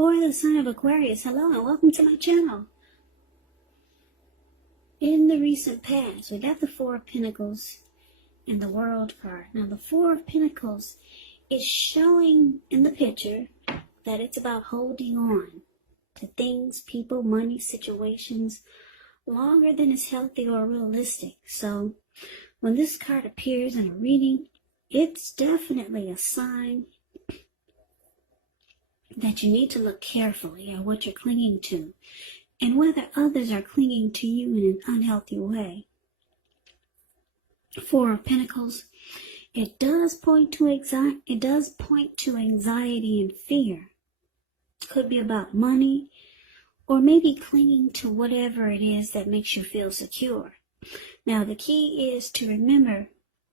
For the sign of Aquarius, hello and welcome to my channel. In the recent past, we got the Four of Pentacles and the World card. Now, the Four of Pentacles is showing in the picture that it's about holding on to things, people, money, situations longer than is healthy or realistic. So, when this card appears in a reading, it's definitely a sign that you need to look carefully at what you're clinging to and whether others are clinging to you in an unhealthy way. Four of Pentacles, it does point to anxiety and fear. It could be about money or maybe clinging to whatever it is that makes you feel secure. Now, the key is to remember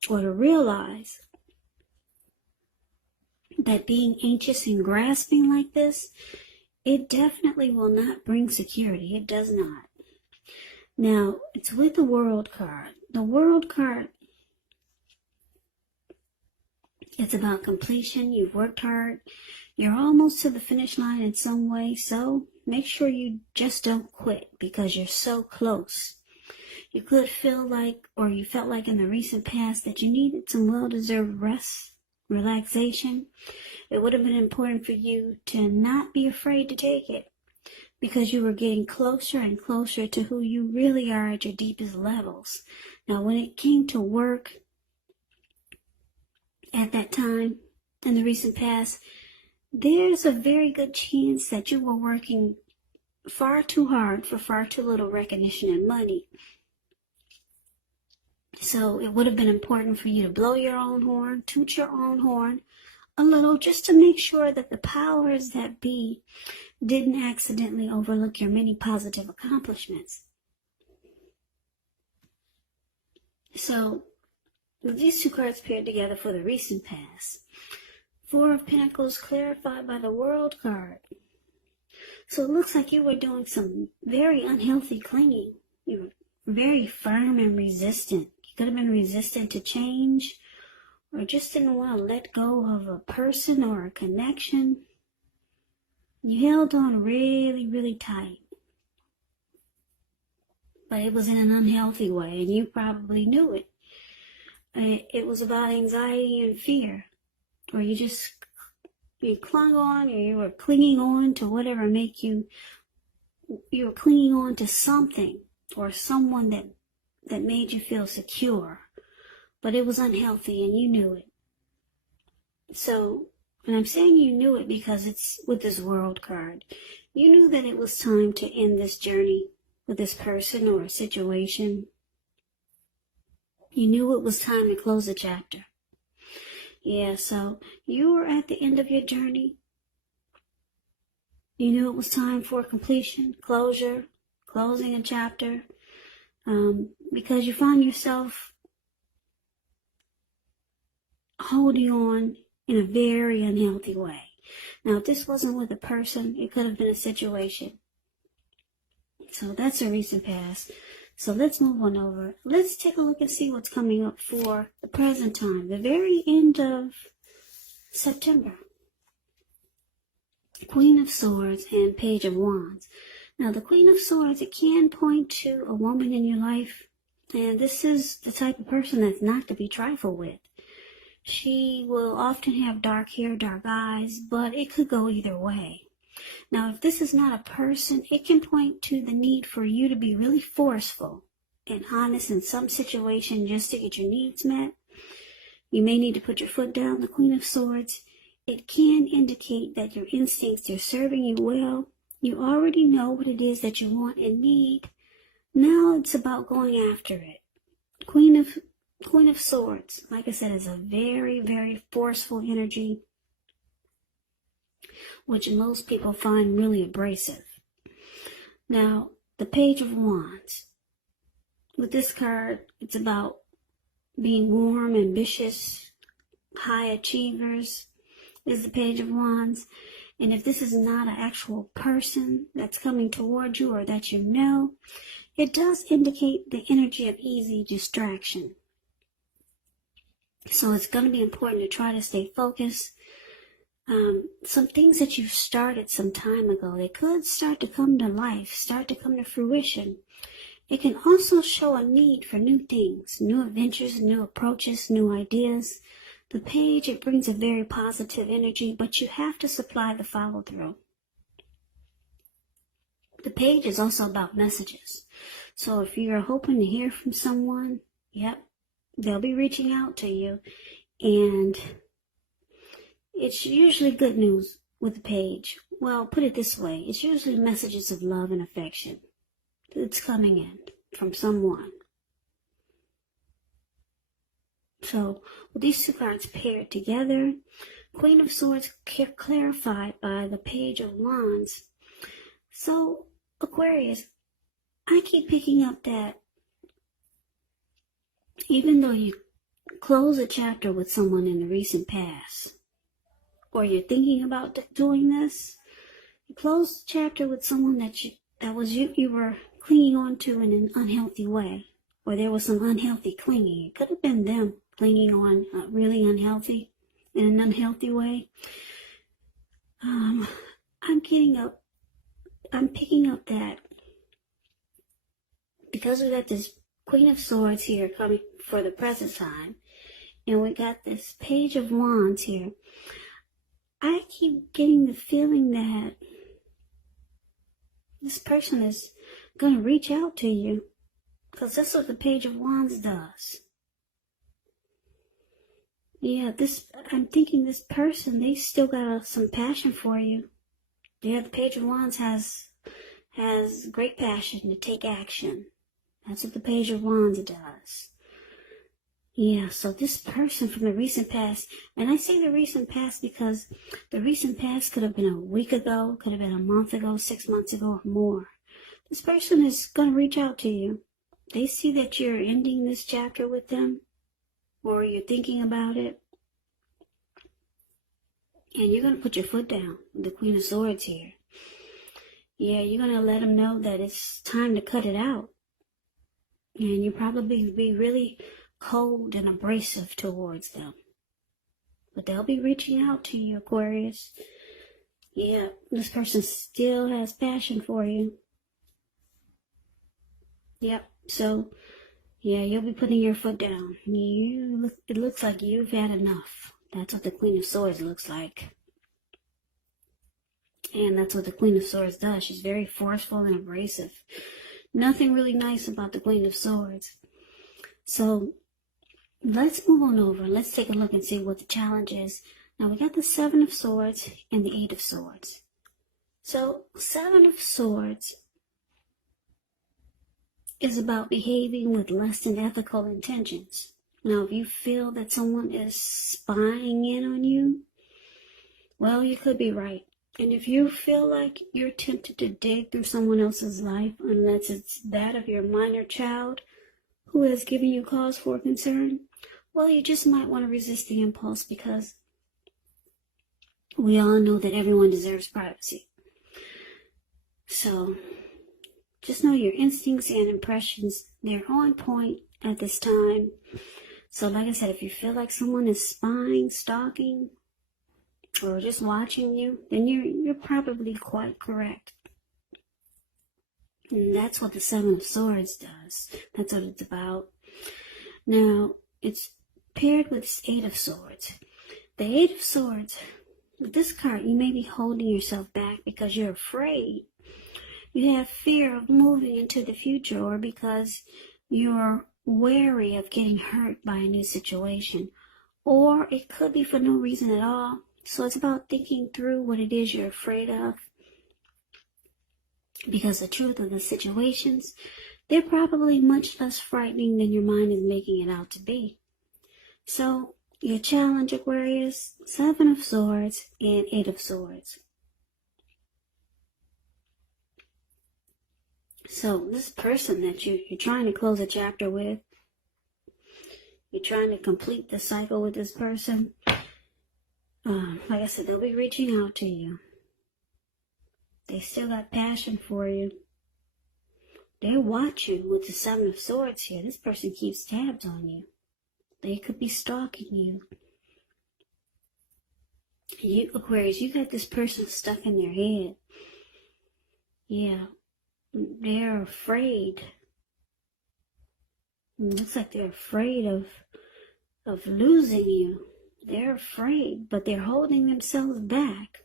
or to realize that being anxious and grasping like this, it definitely will not bring security. It does not. Now, it's with the World card. The World card, it's about completion. You've worked hard. You're almost to the finish line in some way. So make sure you just don't quit because you're so close. You could feel like, or you felt like in the recent past, that you needed some well-deserved rest, relaxation. It would have been important for you to not be afraid to take it because you were getting closer and closer to who you really are at your deepest levels. Now, when it came to work at that time in the recent past, there's a very good chance that you were working far too hard for far too little recognition and money. So it would have been important for you to blow your own horn, toot your own horn a little, just to make sure that the powers that be didn't accidentally overlook your many positive accomplishments. So these two cards paired together for the recent past. Four of Pentacles clarified by the World card. So it looks like you were doing some very unhealthy clinging. You were very firm and resistant. You could have been resistant to change, or just didn't want to let go of a person or a connection. You held on really, really tight. But it was in an unhealthy way, and you probably knew it. It was about anxiety and fear, or you clung on, or you were clinging on to whatever you were clinging on to something or someone that made you feel secure. But it was unhealthy and you knew it. So, and I'm saying you knew it because it's with this World card. You knew that it was time to end this journey with this person or a situation. You knew it was time to close the chapter. Yeah, so you were at the end of your journey. You knew it was time for completion, closure, closing a chapter, because you found yourself holding on in a very unhealthy way. Now, if this wasn't with a person, it could have been a situation. So that's a recent past. So let's move on over. Let's take a look and see what's coming up for the present time, the very end of September. Queen of Swords and Page of Wands. Now, the Queen of Swords, it can point to a woman in your life, and this is the type of person that's not to be trifled with. She will often have dark hair, dark eyes, but it could go either way. Now, if this is not a person, it can point to the need for you to be really forceful and honest in some situation just to get your needs met. You may need to put your foot down. The Queen of Swords, it can indicate that your instincts are serving you well. You already know what it is that you want and need. Now it's about going after it. Queen of Swords, like I said, is a very, very forceful energy, which most people find really abrasive. Now, the Page of Wands. With this card, it's about being warm, ambitious, high achievers, is the Page of Wands. And if this is not an actual person that's coming toward you or that you know, it does indicate the energy of easy distraction. So it's going to be important to try to stay focused, some things that you started some time ago, they could start to come to life, start to come to fruition. It can also show a need for new things, new adventures, new approaches, new ideas. The page, it brings a very positive energy, but you have to supply the follow-through. The page is also about messages. So if you're hoping to hear from someone, yep, they'll be reaching out to you. And it's usually good news with the page. Well, put it this way. It's usually messages of love and affection that's coming in from someone. So with these two cards paired together, Queen of Swords clarified by the Page of Wands. So Aquarius, I keep picking up that even though you close a chapter with someone in the recent past, or you're thinking about doing this, you close the chapter with someone you were clinging on to in an unhealthy way, or there was some unhealthy clinging. It could have been them clinging on really unhealthy, in an unhealthy way. I'm picking up that because we got this Queen of Swords here coming for the present time, and we got this Page of Wands here. I keep getting the feeling that this person is going to reach out to you, because that's what the Page of Wands does. Yeah, I'm thinking this person, they still got some passion for you. Yeah, the Page of Wands has great passion to take action. That's what the Page of Wands does. Yeah, so this person from the recent past, and I say the recent past because the recent past could have been a week ago, could have been a month ago, 6 months ago, or more. This person is going to reach out to you. They see that you're ending this chapter with them, or you're thinking about it, and you're going to put your foot down with the Queen of Swords here. Yeah, you're going to let them know that it's time to cut it out. And you probably be really cold and abrasive towards them. But they'll be reaching out to you, Aquarius. Yeah, this person still has passion for you. Yep, so, yeah, you'll be putting your foot down. It looks like you've had enough. That's what the Queen of Swords looks like. And that's what the Queen of Swords does. She's very forceful and abrasive. Nothing really nice about the Queen of Swords. So let's move on over. Let's take a look and see what the challenge is. Now we got the Seven of Swords and the Eight of Swords. So Seven of Swords is about behaving with less than ethical intentions. Now if you feel that someone is spying in on you, well, you could be right. And if you feel like you're tempted to dig through someone else's life, unless it's that of your minor child who has given you cause for concern, well, you just might want to resist the impulse, because we all know that everyone deserves privacy. So just know your instincts and impressions, they're on point at this time. So like I said, if you feel like someone is spying, stalking, or just watching you, then you're probably quite correct. And that's what the Seven of Swords does. That's what it's about. Now, it's paired with this Eight of Swords. The Eight of Swords, with this card, you may be holding yourself back because you're afraid. You have fear of moving into the future, or because you're wary of getting hurt by a new situation. Or it could be for no reason at all. So it's about thinking through what it is you're afraid of. Because the truth of the situations, they're probably much less frightening than your mind is making it out to be. So your challenge, Aquarius, Seven of Swords and Eight of Swords. So this person that you're trying to close a chapter with, you're trying to complete the cycle with this person. Like I said, they'll be reaching out to you. They still got passion for you. They watch you with the Seven of Swords here. This person keeps tabs on you. They could be stalking you. You, Aquarius, you got this person stuck in their head. Yeah, they're afraid. It looks like they're afraid of losing you. They're afraid, but they're holding themselves back.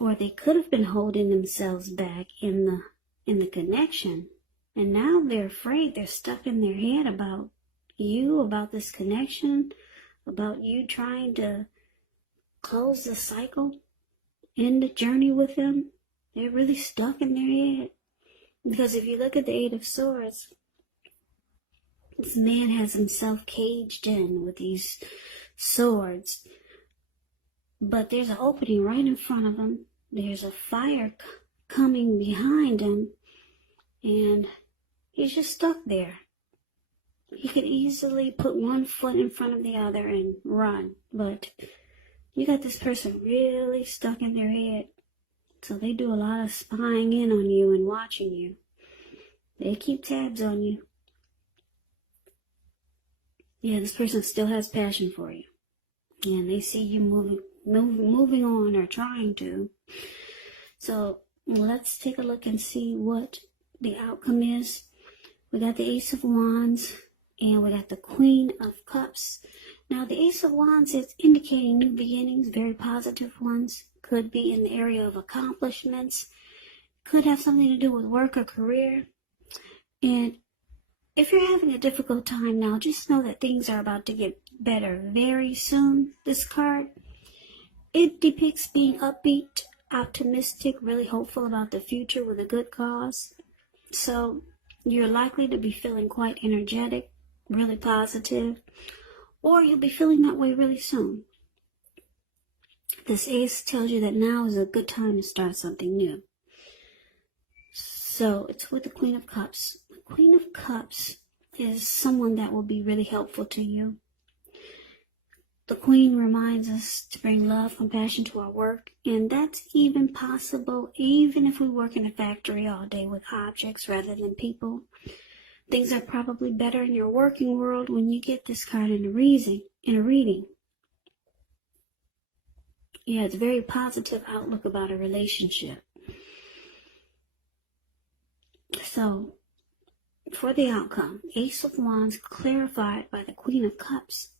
Or they could have been holding themselves back in the connection. And now they're afraid. They're stuck in their head about you, about this connection, about you trying to close the cycle, end the journey with them. They're really stuck in their head. Because if you look at the Eight of Swords, this man has himself caged in with these swords. But there's an opening right in front of him. There's a fire coming behind him. And he's just stuck there. He could easily put one foot in front of the other and run. But you got this person really stuck in their head. So they do a lot of spying in on you and watching you. They keep tabs on you. Yeah, this person still has passion for you. And they see you moving on or trying to. So let's take a look and see what the outcome is. We got the Ace of Wands and we got the Queen of Cups. Now the Ace of Wands is indicating new beginnings, very positive ones. Could be in the area of accomplishments. Could have something to do with work or career. And if you're having a difficult time now, just know that things are about to get better very soon. This card, it depicts being upbeat, optimistic, really hopeful about the future with a good cause. So you're likely to be feeling quite energetic, really positive, or you'll be feeling that way really soon. This ace tells you that now is a good time to start something new. So it's with the Queen of Cups. The Queen of Cups is someone that will be really helpful to you. The Queen reminds us to bring love, compassion to our work, and that's even possible even if we work in a factory all day with objects rather than people. Things are probably better in your working world when you get this card in a reading. Yeah, it's a very positive outlook about a relationship. So, for the outcome, Ace of Wands clarified by the Queen of Cups.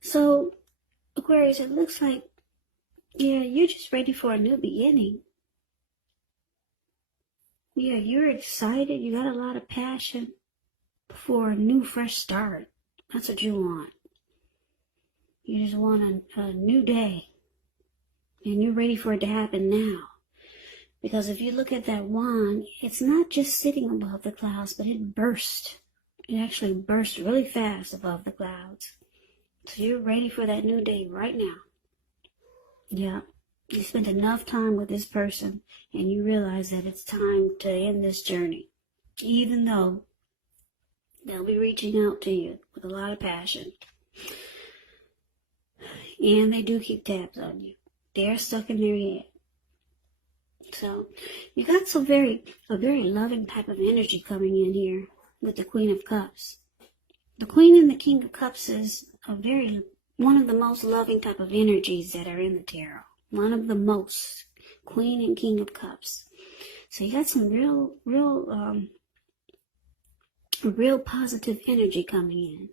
So, Aquarius, it looks like, yeah, you're just ready for a new beginning. Yeah, you're excited. You got a lot of passion for a new, fresh start. That's what you want. You just want a new day. And you're ready for it to happen now. Because if you look at that wand, it's not just sitting above the clouds, but it burst. It actually burst really fast above the clouds. So you're ready for that new day right now. Yeah. You spent enough time with this person and you realize that it's time to end this journey. Even though they'll be reaching out to you with a lot of passion. And they do keep tabs on you. They're stuck in their head. So you got a very loving type of energy coming in here with the Queen of Cups. The Queen and the King of Cups is one of the most loving type of energies that are in the tarot. One of the most. Queen and King of Cups. So you got some real positive energy coming in.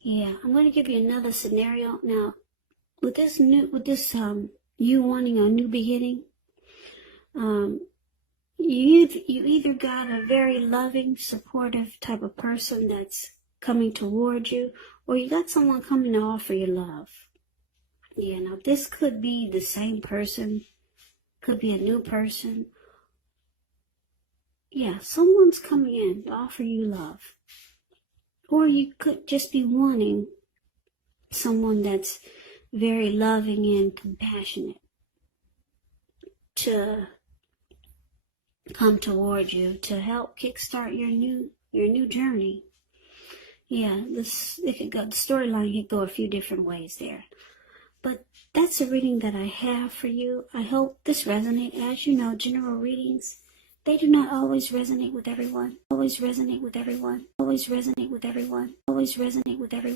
Yeah, I'm going to give you another scenario. Now, with this you wanting a new beginning, you either got a very loving, supportive type of person that's coming toward you, or you got someone coming to offer you love. Yeah, now this could be the same person, could be a new person. Yeah, someone's coming in to offer you love. Or you could just be wanting someone that's very loving and compassionate to come toward you to help kickstart your new journey. Yeah, the storyline could go a few different ways there. But that's a reading that I have for you. I hope this resonates. As you know, general readings, they do not always resonate with everyone. Always resonate with everyone. Always resonate with everyone. Always resonate with everyone.